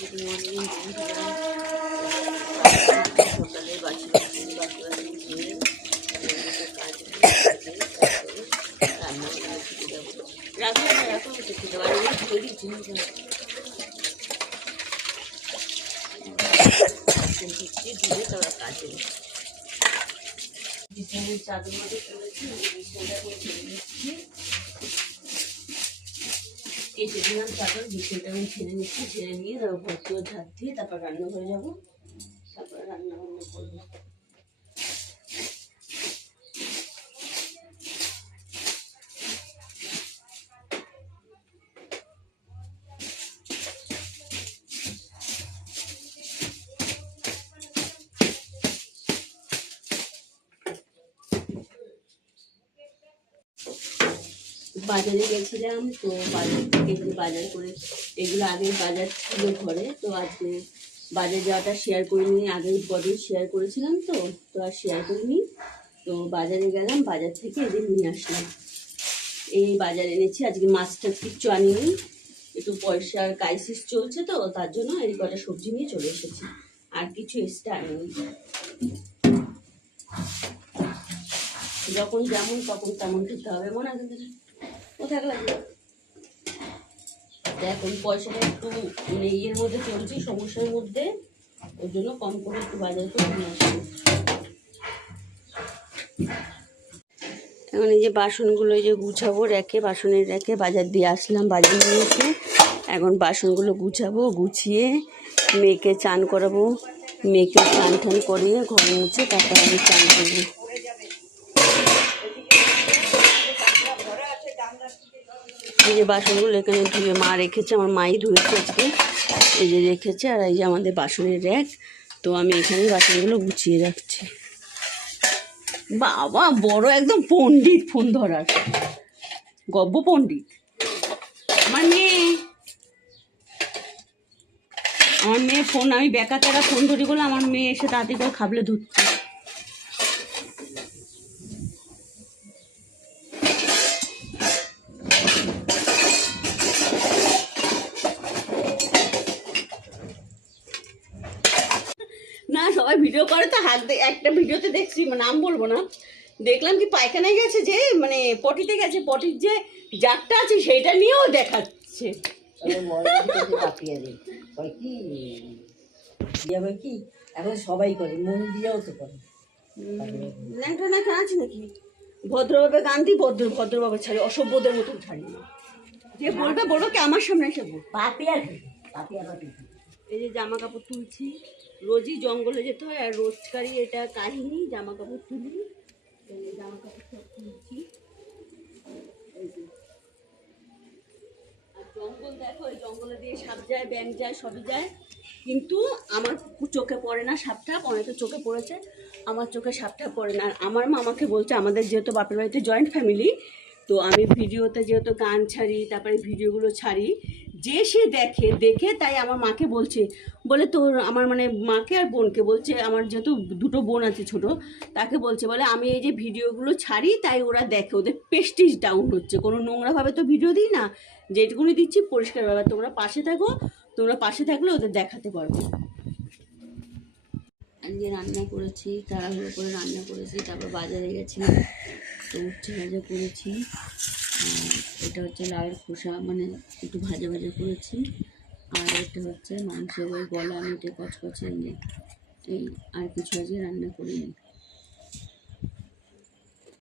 Good morning বন্ধুরা। সকালে বাসি ধুয়ে কাজ রান্না বান্না খেতে যাবো। রাখলাম না, এখন খেতে যাবো। আর ওগুলো ধুয়ে দিচ্ছি ধুয়ে তারপর কাজে বিছানার চাদর মধ্যে তুলেছি, বিছানাটা করে ছেড়ে নিচ্ছি। কেটে দিলাম চাদর, বিছানাটা আমি ছেড়ে নিচ্ছি। ছেড়ে নিয়ে তারপর ভর্তি ঝাঁট দিয়ে তারপর রান্নাঘরে যাবো। তারপরে রান্না বান্না করবো। বাজারে গেছিলাম, তো বাজার থেকে বাজার করে এগুলো আগে বাজার ছিল ঘরে, তো আজকে বাজার যাওয়াটা শেয়ার করিনি। আগের কদিন শেয়ার করেছিলাম, তো আর শেয়ার করিনি। তো বাজারে গেলাম, বাজার থেকে এদের নিয়ে আসলাম। এই বাজারে এনেছি। আজকে মাছটা কিচ্ছু আনিনি, একটু পয়সার ক্রাইসিস চলছে, তো তার জন্য এই কটা সবজি নিয়ে চলে এসেছি। আর কিছু এক্সট্রা আনিনি। যখন যেমন তখন তেমন খেতে হবে, মনে আছে কোথায় লাগবে। এখন পয়সাটা একটু মানে ইয়ের মধ্যে চলছে, সমস্যার মধ্যে, ওর জন্য কম করে একটু বাজার করে নিয়ে আসবো। এখন এই যে বাসনগুলো এই যে গুছাবো রেখে, বাসনের রেখে বাজার দিয়ে আসলাম। বাজার নিয়ে এসে এখন বাসনগুলো গুছাবো, গুছিয়ে মেয়েকে চান করাবো। মেয়েকে চান টান করিয়ে ঘর মুছে তারপর আমি চান করবো। এই যে বাসনগুলো এখানে ধুয়ে মা রেখেছে, আমার মাই ধুয়েছে আজকে। এই যে রেখেছে, আর এই যে আমাদের বাসনের র্যাক। তো আমি এখানে বাসনগুলো গুছিয়ে রাখছি। বাবা বড় একদম পণ্ডিত ফোন ধরার, গব্য পণ্ডিত আমার মেয়ে ফোন, আমি বেকার ফোন ধরি বলে আমার মেয়ে এসে তাড়াতাড়ি করে খাবলে ধরছে। না সবাই ভিডিও করে, তো হাত একটা ভিডিওতে দেখছি, নাম বলবো না, দেখলাম কি পায়খানায় গেছে, যে মানে পটিতে গেছে, পটির যে জারটা আছে সেটা নিয়েও দেখাচ্ছে। কি এখন সবাই করে, মন দিয়েও তো করে। ল্যাংটা না আছে নাকি? ভদ্রভাবে গান দিই, ভদ্রভাবে ছাড়ি, অসভ্যদের মতন ছাড়ি না। যে বলবে বলবো কি আমার সামনে এসে এই যে জামা কাপড় তুলছি। রোজই জঙ্গলে যেতে হয়, আর রোজকারই এটা কাহিনী, জামা কাপড় তুলি। জামা কাপড় সব তুলছি। আর জঙ্গল দেখো, এই জঙ্গলে দিয়ে সাপ যায়, ব্যাঙ যায়, সবই যায়, কিন্তু আমার চোখে পড়ে না সাপটা। অনেকের চোখে পড়েছে, আমার চোখে সাপটা পড়ে না। আর আমার মা আমাকে বলছে, আমাদের যেহেতু বাপের বাড়িতে জয়েন্ট ফ্যামিলি, তো আমি ভিডিওতে যেহেতু গান ছাড়ি, তারপরে ভিডিওগুলো ছাড়ি, যে সে দেখে তাই আমার মাকে বলছে, বলে তোর আমার মানে মাকে আর বোনকে বলছে, আমার যেহেতু দুটো বোন আছে ছোট, তাকে বলছে, বলে আমি এই যে ভিডিওগুলো ছাড়ি তাই ওরা দেখে, ওদের প্রেস্টিজ ডাউন হচ্ছে। কোনো নোংরাভাবে তো ভিডিও দিই না, যেটুকুনি দিচ্ছি পরিষ্কারভাবে। তোমরা পাশে থাকো, তোমরা পাশে থাকলে ওদের দেখাতে পারবে। আজকে রান্না করেছি, তাড়াহুড়ো করে রান্না করেছি, তারপর বাজারে গেছিলাম, তো উচ্ছে ভাজা করেছি। এটা হচ্ছে লাউয়ের খোসা, মানে একটু ভাজা ভাজা করেছি। আর এটা হচ্ছে মাংসের ওই গলা, আমি এটা কচকচে এই আর কিছু আজকে রান্না করিনি।